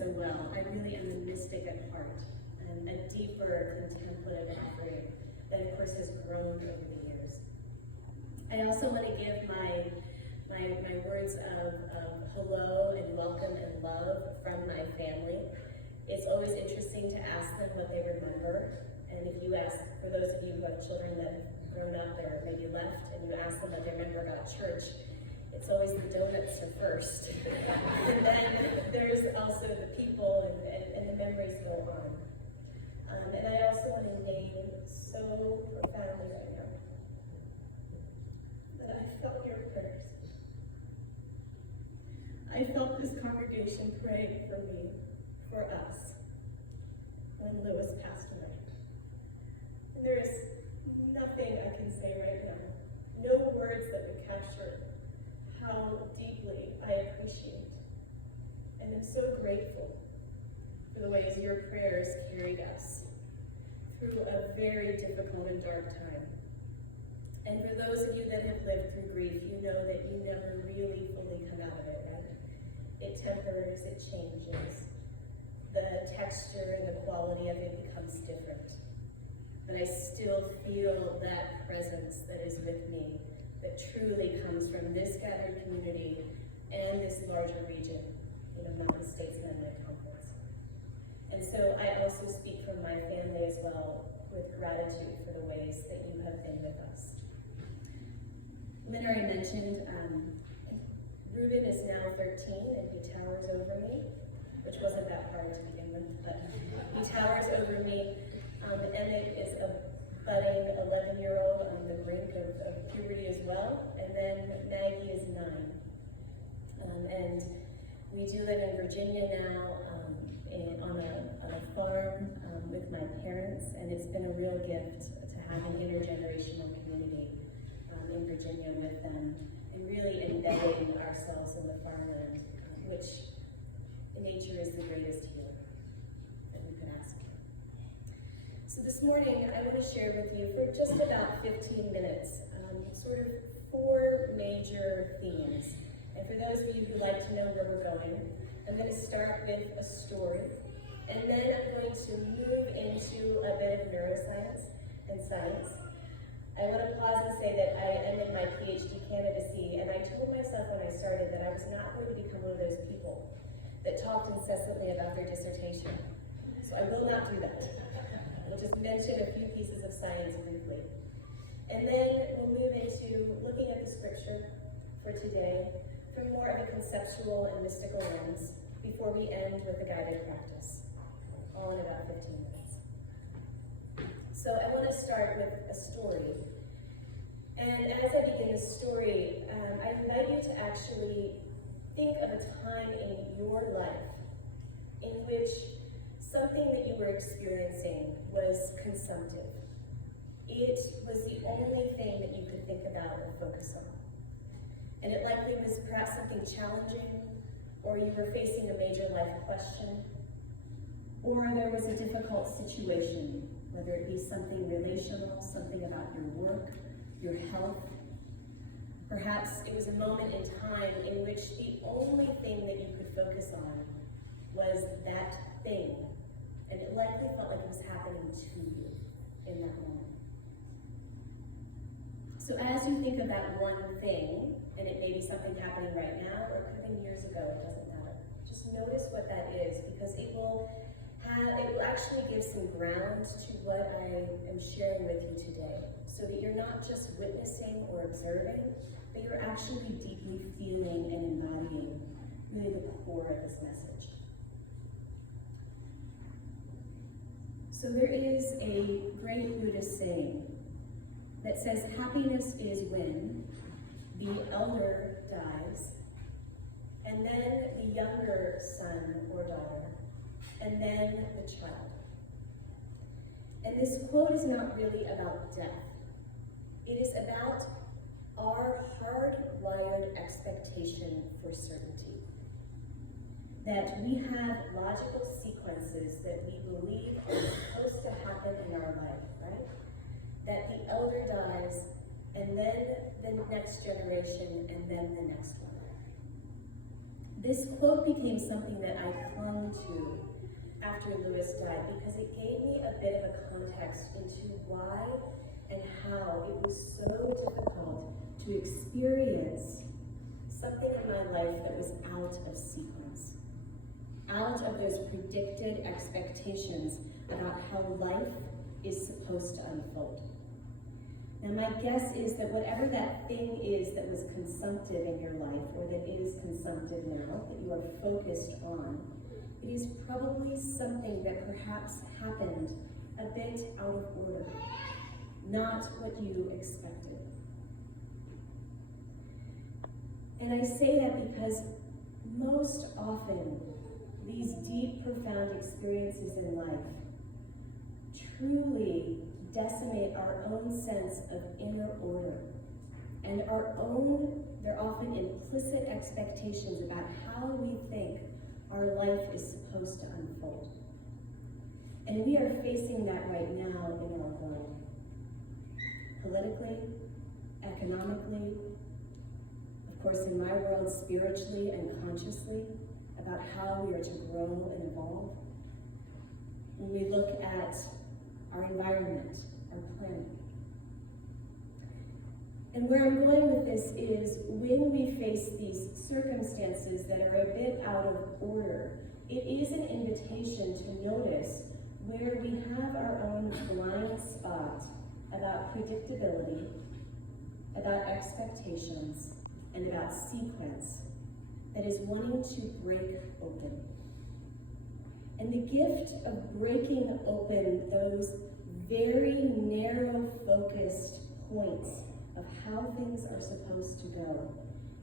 so well. I really am a mystic at heart, and a deeper contemplative offering that, of course, has grown over the years. I also want to give my words of hello and welcome and love from my family. It's always interesting to ask them what they remember. And if you ask, for those of you who have children that have grown up or maybe left, and you ask them what they remember about church, it's always the donuts are first. And then there's also the people and the memories go on. And I also want to name so profoundly right now that I felt your prayers. I felt this congregation praying for me, for us, when Lewis passed away. And there is nothing I can say right now, no words that would capture how deeply I appreciate and am so grateful for the ways your prayers carried us through a very difficult and dark time. And for those of you that have lived through grief, you know that you never really fully come out of it, right? It tempers, it changes. The texture and the quality of it becomes different. But I still feel that presence that is with me, that truly comes from this gathered community and this larger region, Mountain States Mennonite Conference. And so I also speak for my family as well, with gratitude for the ways that you have been with us. Lynn already mentioned, Ruben is now 13 and he towers over me, which wasn't that hard to begin with, but he towers over me. Emmett is a budding 11-year-old on the brink of puberty as well, and then Maggie is 9. And we do live in Virginia now, on a farm with my parents, and it's been a real gift to have an intergenerational community in Virginia with them, and really embedding ourselves in the farmland, which nature is the greatest healer that we could ask for. So this morning, I want to share with you for just about 15 minutes, sort of 4 major themes. And for those of you who like to know where we're going, I'm going to start with a story, and then I'm going to move into a bit of neuroscience and science. I want to pause and say that I am in my PhD candidacy, and I told myself when I started that I was not going to become one of those people that talked incessantly about their dissertation. So I will not do that. I'll just mention a few pieces of science briefly. And then we'll move into looking at the scripture for today from more of a conceptual and mystical lens before we end with a guided practice, all in about 15 minutes. So I want to start with a story. And as I begin this story, I invite you to actually think of a time in your life in which something that you were experiencing was consumptive. It was the only thing that you could think about or focus on. And it likely was perhaps something challenging, or you were facing a major life question, or there was a difficult situation, whether it be something relational, something about your work, your health. Perhaps it was a moment in time in which the only thing that you could focus on was that thing, and it likely felt like it was happening to you in that moment. So as you think about one thing, and it may be something happening right now, or it could have been years ago, it doesn't matter. Just notice what that is, because it will actually give some ground to what I am sharing with you today, so that you're not just witnessing or observing, but you're actually deeply feeling and embodying really the core of this message. So there is a great Buddhist saying that says, happiness is when the elder dies, and then the younger son or daughter, and then the child. And this quote is not really about death. It is about our hardwired expectation for certainty. That we have logical sequences that we believe are supposed to happen in our life, right? That the elder dies, and then the next generation, and then the next one. This quote became something that I clung to after Lewis died because it gave me a bit of a context into why and how it was so difficult to experience something in my life that was out of sequence, out of those predicted expectations about how life is supposed to unfold. Now my guess is that whatever that thing is that was consumptive in your life, or that is consumptive now, that you are focused on, it is probably something that perhaps happened a bit out of order, not what you expected. And I say that because most often, these deep, profound experiences in life truly decimate our own sense of inner order and their often implicit expectations about how we think our life is supposed to unfold. And we are facing that right now in our world. Politically, economically, of course in my world spiritually and consciously, about how we are to grow and evolve. When we look at our environment, our planet. And where I'm going with this is when we face these circumstances that are a bit out of order, it is an invitation to notice where we have our own blind spot about predictability, about expectations, and about sequence that is wanting to break open. And the gift of breaking open those very narrow focused points of how things are supposed to go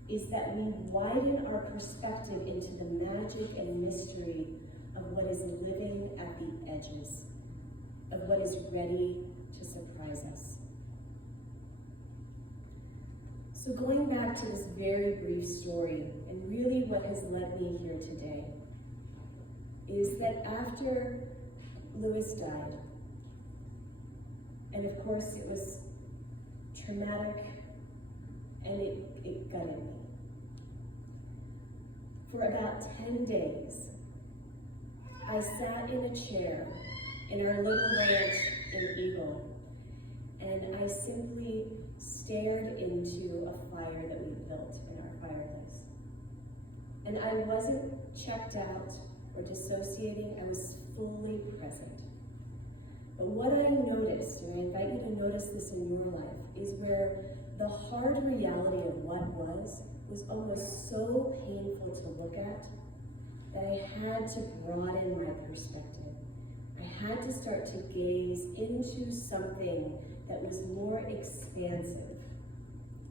is that we widen our perspective into the magic and mystery of what is living at the edges, of what is ready to surprise us. So going back to this very brief story, and really what has led me here today, is that after Lewis died, and of course it was traumatic and it gutted me. For about 10 days, I sat in a chair in our little ranch in Eagle, and I simply stared into a fire that we built in our fireplace. And I wasn't checked out or dissociating, I was fully present. But what I noticed, and I invite you to notice this in your life, is where the hard reality of what was almost so painful to look at that I had to broaden my perspective. I had to start to gaze into something that was more expansive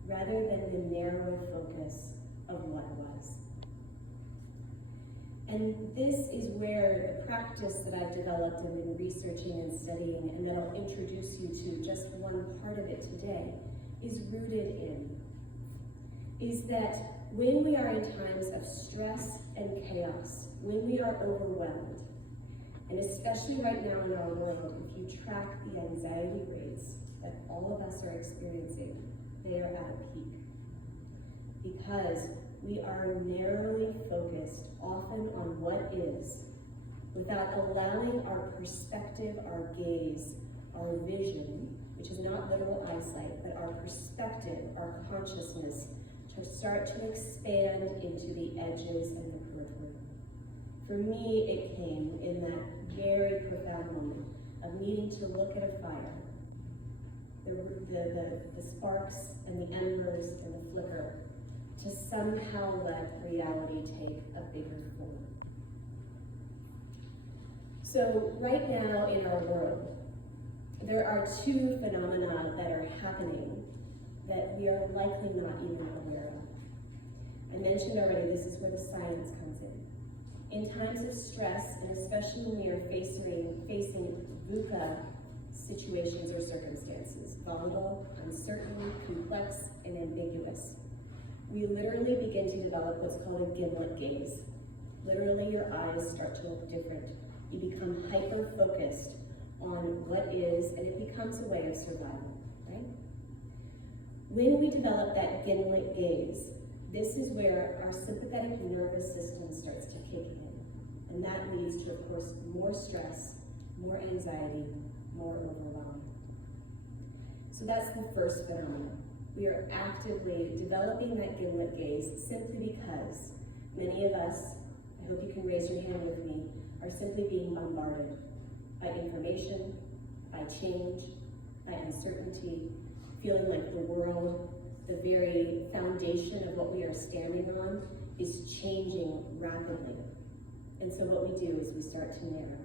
rather than the narrow focus of what was. And this is where the practice that I've developed and been researching and studying, and that I'll introduce you to just one part of it today, is rooted in. Is that when we are in times of stress and chaos, when we are overwhelmed, and especially right now in our world, if you track the anxiety rates that all of us are experiencing, they are at a peak. Because we are narrowly focused often on what is, without allowing our perspective, our gaze, our vision, which is not literal eyesight, but our perspective, our consciousness, to start to expand into the edges and the periphery. For me, it came in that very profound moment of needing to look at a fire, the sparks and the embers and the flicker, to somehow let reality take a bigger form. So right now in our world, there are two phenomena that are happening that we are likely not even aware of. I mentioned already, this is where the science comes in. In times of stress, and especially when we are facing VUCA situations or circumstances, volatile, uncertain, complex, and ambiguous, we literally begin to develop what's called a gimlet gaze. Literally, your eyes start to look different. You become hyper-focused on what is, and it becomes a way of survival, right? When we develop that gimlet gaze, this is where our sympathetic nervous system starts to kick in. And that leads to, of course, more stress, more anxiety, more overwhelm. So that's the first phenomenon. We are actively developing that gimlet gaze simply because many of us, I hope you can raise your hand with me, are simply being bombarded by information, by change, by uncertainty, feeling like the world, the very foundation of what we are standing on, is changing rapidly. And so what we do is we start to narrow.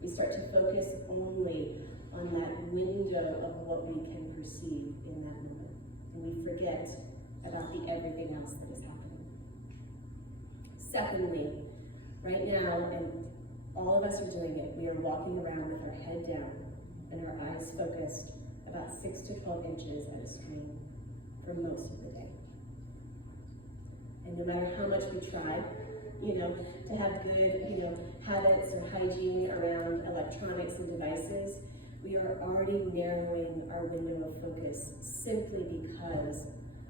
We start to focus only on that window of what we can perceive in that moment. And we forget about the everything else that is happening. Secondly, right now, and all of us are doing it, we are walking around with our head down and our eyes focused about 6 to 12 inches at a screen for most of the day. And no matter how much we try, to have good, habits or hygiene around electronics and devices, we are already narrowing our window of focus simply because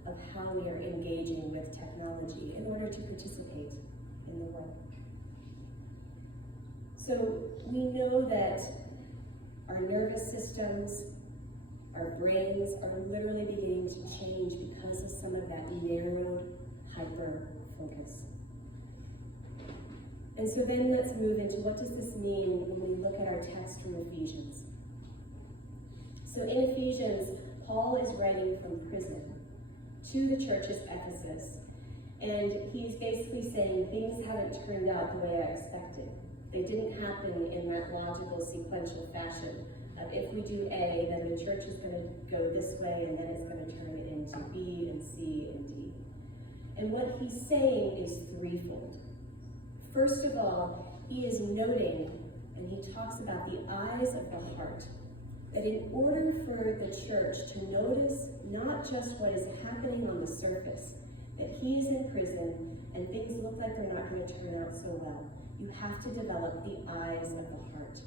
of how we are engaging with technology in order to participate in the world. So we know that our nervous systems, our brains are literally beginning to change because of some of that narrowed hyper-focus. And so then let's move into what does this mean when we look at our text from Ephesians. So in Ephesians, Paul is writing from prison to the church's Ephesus, and he's basically saying things haven't turned out the way I expected. They didn't happen in that logical, sequential fashion of if we do A, then the church is going to go this way, and then it's going to turn it into B and C and D. And what he's saying is threefold. First of all, he is noting, and he talks about the eyes of the heart, that in order for the church to notice not just what is happening on the surface, that he's in prison and things look like they're not going to turn out so well, you have to develop the eyes of the heart.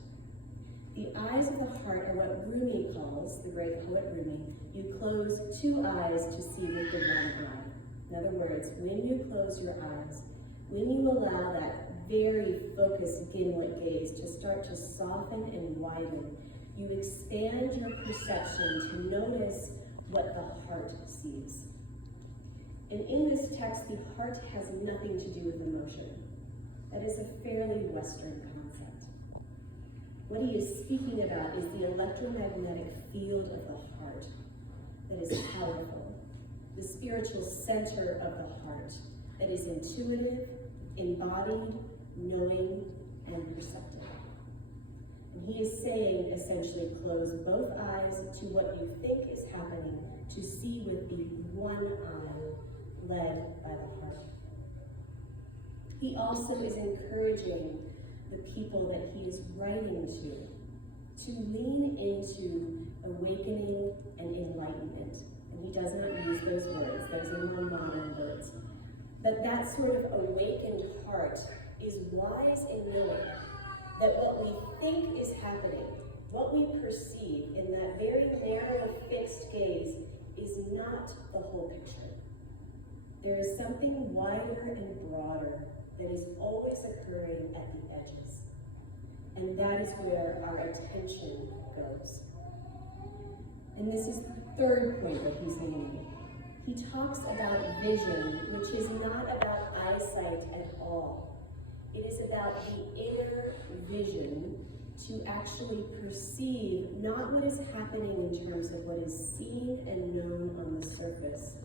The eyes of the heart are what Rumi calls, the great poet Rumi, you close two eyes to see with the one eye. In other words, when you close your eyes, when you allow that very focused gimlet gaze to start to soften and widen, you expand your perception to notice what the heart sees. And in this text, the heart has nothing to do with emotion. That is a fairly Western concept. What he is speaking about is the electromagnetic field of the heart that is powerful, the spiritual center of the heart that is intuitive, embodied, knowing, and perceptive. And he is saying, essentially, close both eyes to what you think is happening to see with the one eye led by the heart. He also is encouraging the people that he is writing to lean into awakening and enlightenment. And he does not use those words, those are more modern words. But that sort of awakened heart is wise in knowing that what we think is happening, what we perceive in that very narrow, fixed gaze is not the whole picture. There is something wider and broader that is always occurring at the edges. And that is where our attention goes. And this is the third point that he's making. He talks about vision, which is not about eyesight at all. It is about the inner vision to actually perceive not what is happening in terms of what is seen and known on the surface,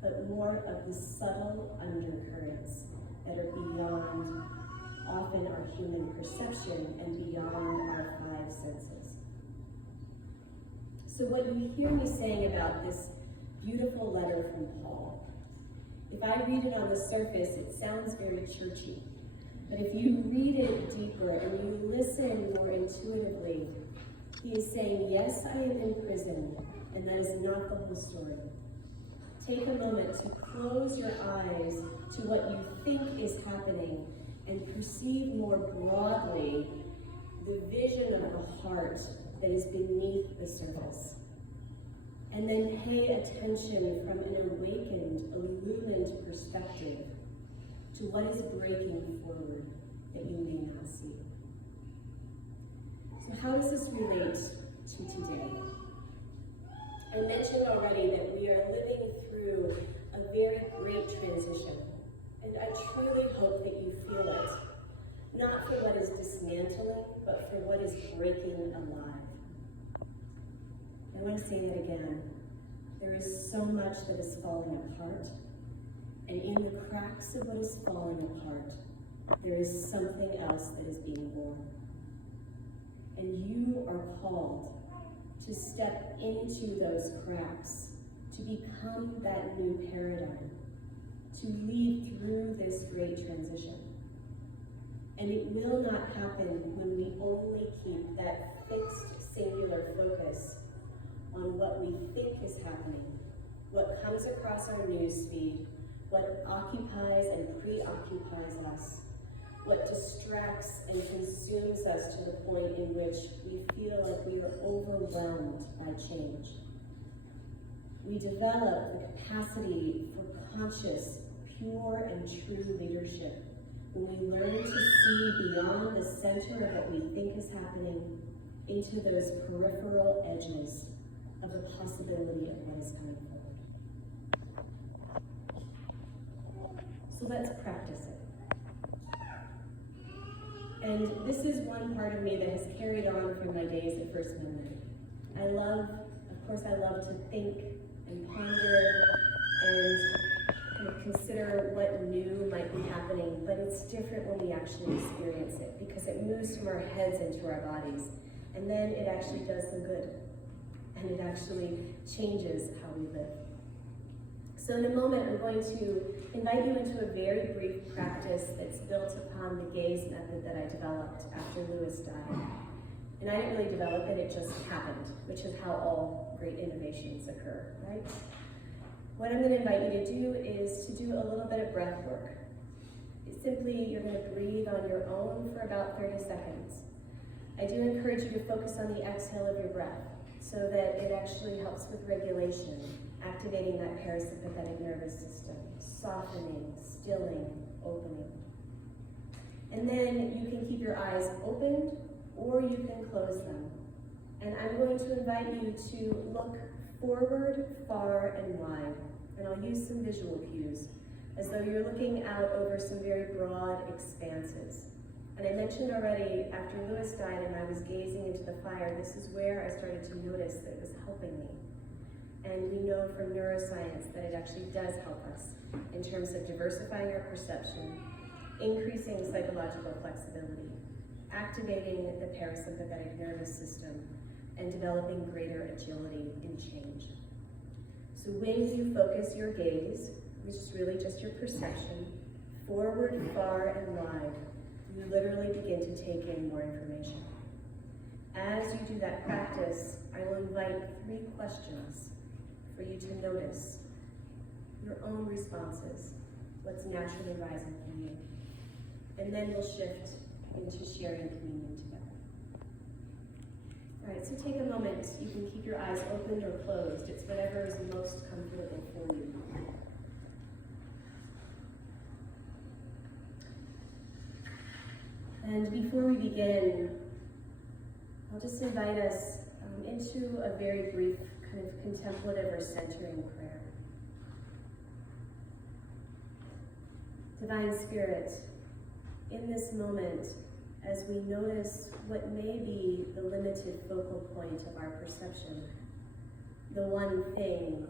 but more of the subtle undercurrents that are beyond often our human perception and beyond our five senses. So what you hear me saying about this beautiful letter from Paul, if I read it on the surface, it sounds very churchy. But if you read it deeper and you listen more intuitively, he is saying, yes, I am in prison, and that is not the whole story. Take a moment to close your eyes to what you think is happening and perceive more broadly the vision of the heart that is beneath the surface. And then pay attention from an awakened, illumined perspective perspective to what is breaking forward that you may not see. So how does this relate to today? I mentioned already that we are living through a very great transition, and I truly hope that you feel it, not for what is dismantling, but for what is breaking alive. I want to say that again. There is so much that is falling apart, and in the cracks of what is falling apart, there is something else that is being born. And you are called to step into those cracks, to become that new paradigm, to lead through this great transition. And it will not happen when we only keep that fixed, singular focus on what we think is happening, what comes across our news feed, what occupies and preoccupies us, what distracts and consumes us to the point in which we feel like we are overwhelmed by change. We develop the capacity for conscious, pure, and true leadership when we learn to see beyond the center of what we think is happening into those peripheral edges of the possibility of what is coming forward. So let's practice it. And this is one part of me that has carried on from my days at First Memory. I love to think and ponder and kind of consider what new might be happening, but it's different when we actually experience it because it moves from our heads into our bodies, and then it actually does some good, and it actually changes how we live. So in a moment, I'm going to invite you into a very brief practice that's built upon the gaze method that I developed after Lewis died. And I didn't really develop it, it just happened, which is how all great innovations occur, right? What I'm going to invite you to do is to do a little bit of breath work. Simply, you're going to breathe on your own for about 30 seconds. I do encourage you to focus on the exhale of your breath so that it actually helps with regulation, activating that parasympathetic nervous system, softening, stilling, opening. And then you can keep your eyes opened or you can close them. And I'm going to invite you to look forward, far, and wide. And I'll use some visual cues, as though you're looking out over some very broad expanses. And I mentioned already, after Lewis died and I was gazing into the fire, this is where I started to notice that it was helping me. And we know from neuroscience that it actually does help us in terms of diversifying our perception, increasing psychological flexibility, activating the parasympathetic nervous system, and developing greater agility in change. So when you focus your gaze, which is really just your perception, forward, far, and wide, you literally begin to take in more information. As you do that practice, I will invite 3 questions for you to notice your own responses, what's naturally rising from you. And then we'll shift into sharing communion together. All right, so take a moment. You can keep your eyes open or closed. It's whatever is most comfortable for you. And before we begin, I'll just invite us into a very brief kind of contemplative or centering prayer. Divine Spirit, in this moment, as we notice what may be the limited focal point of our perception, the one thing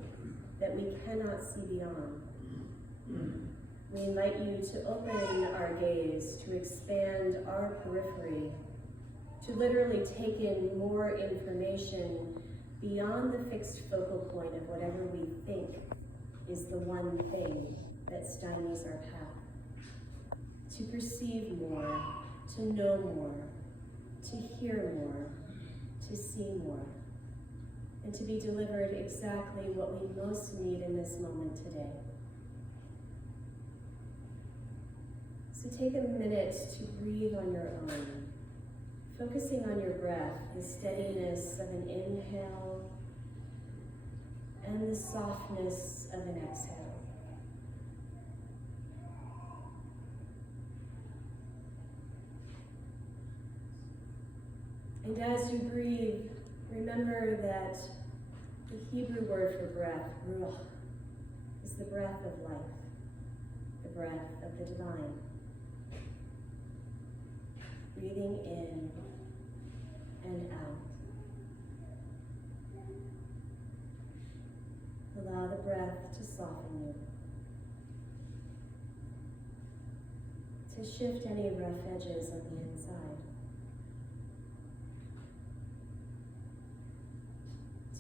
that we cannot see beyond, we invite you to open our gaze, to expand our periphery, to literally take in more information beyond the fixed focal point of whatever we think is the one thing that stymies our path. To perceive more, to know more, to hear more, to see more, and to be delivered exactly what we most need in this moment today. So take a minute to breathe on your own, focusing on your breath, the steadiness of an inhale and the softness of an exhale. And as you breathe, remember that the Hebrew word for breath, ruach, is the breath of life, the breath of the divine. Breathing in and out. Allow the breath to soften you, to shift any rough edges on the inside,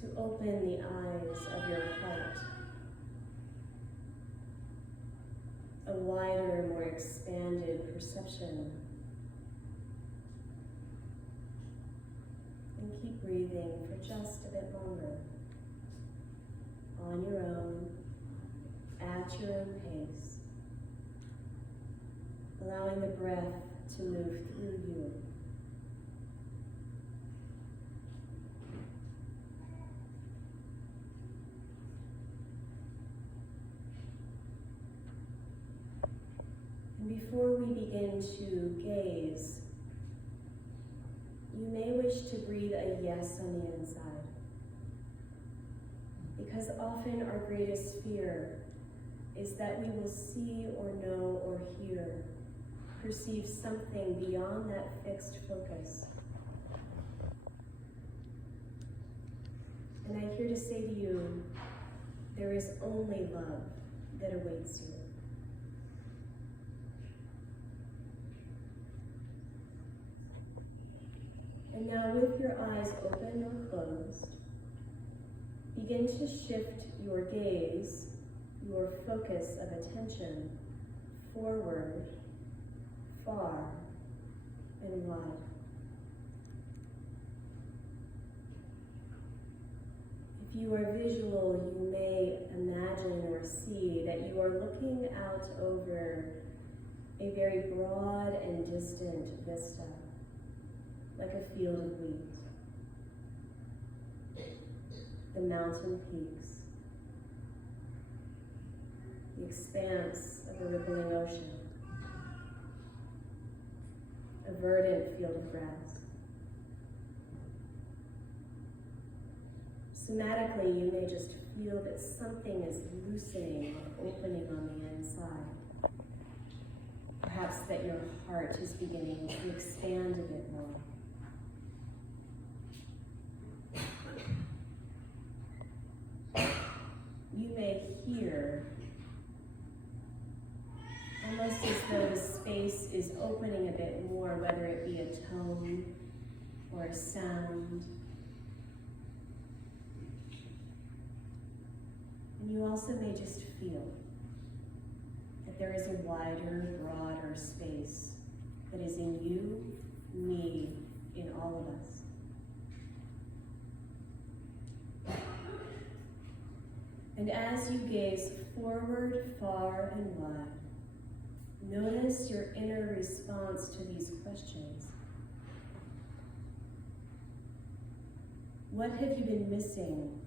to open the eyes of your heart, a wider, more expanded perception. And keep breathing for just a bit longer, on your own, at your own pace, allowing the breath to move through you. And before we begin to gaze, you may wish to breathe a yes on the inside. Because often our greatest fear is that we will see or know or hear, perceive something beyond that fixed focus. And I'm here to say to you, there is only love that awaits you. And now with your eyes open or closed, begin to shift your gaze, your focus of attention, forward, far, and wide. If you are visual, you may imagine or see that you are looking out over a very broad and distant vista, like a field of wheat. The mountain peaks, the expanse of the rippling ocean, a verdant field of grass. Somatically, you may just feel that something is loosening or opening on the inside. Perhaps that your heart is beginning to expand a bit more. You may hear, almost as though the space is opening a bit more, whether it be a tone or a sound. And you also may just feel that there is a wider, broader space that is in you, me, in all of us. And as you gaze forward, far, and wide, notice your inner response to these questions. What have you been missing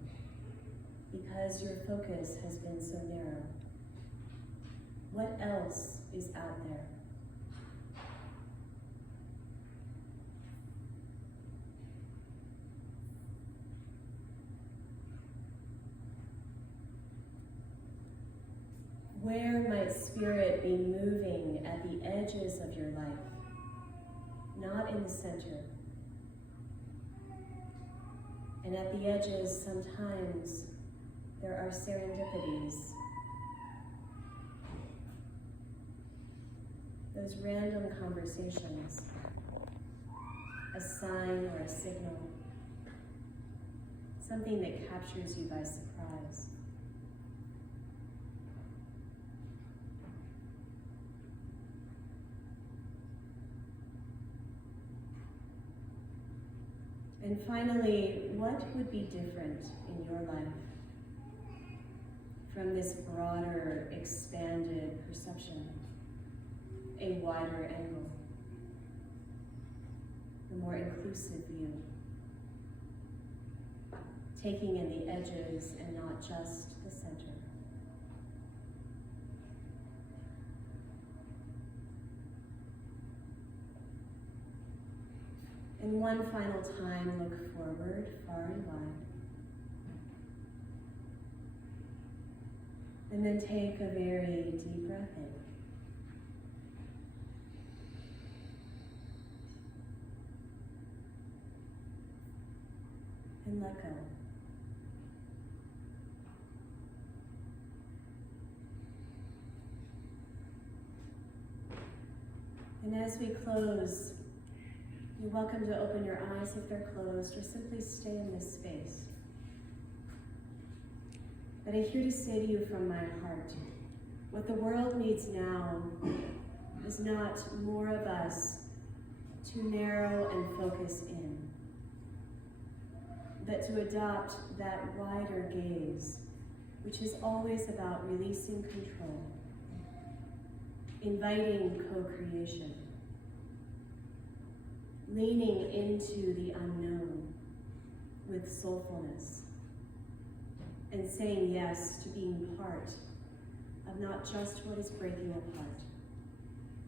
because your focus has been so narrow? What else is out there? Where might spirit be moving at the edges of your life, not in the center? And at the edges, sometimes there are serendipities. Those random conversations, a sign or a signal, something that captures you by surprise. And finally, what would be different in your life from this broader, expanded perception, a wider angle, a more inclusive view, taking in the edges and not just the center? And one final time, look forward, far and wide. And then take a very deep breath in. And let go. And as we close, you're welcome to open your eyes if they're closed, or simply stay in this space. But I'm here to say to you from my heart, what the world needs now is not more of us to narrow and focus in, but to adopt that wider gaze, which is always about releasing control, inviting co-creation, leaning into the unknown with soulfulness, and saying yes to being part of not just what is breaking apart,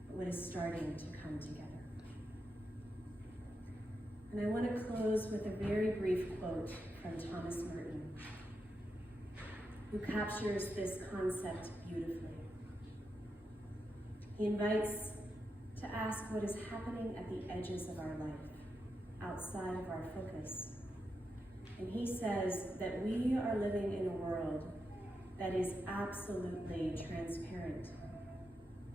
but what is starting to come together. And I want to close with a very brief quote from Thomas Merton, who captures this concept beautifully. He invites to ask what is happening at the edges of our life, outside of our focus. And he says that we are living in a world that is absolutely transparent,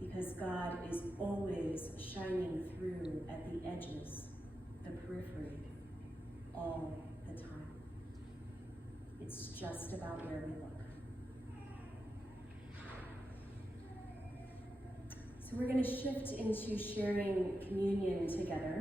because God is always shining through at the edges, the periphery, all the time. It's just about where we look. So we're going to shift into sharing communion together.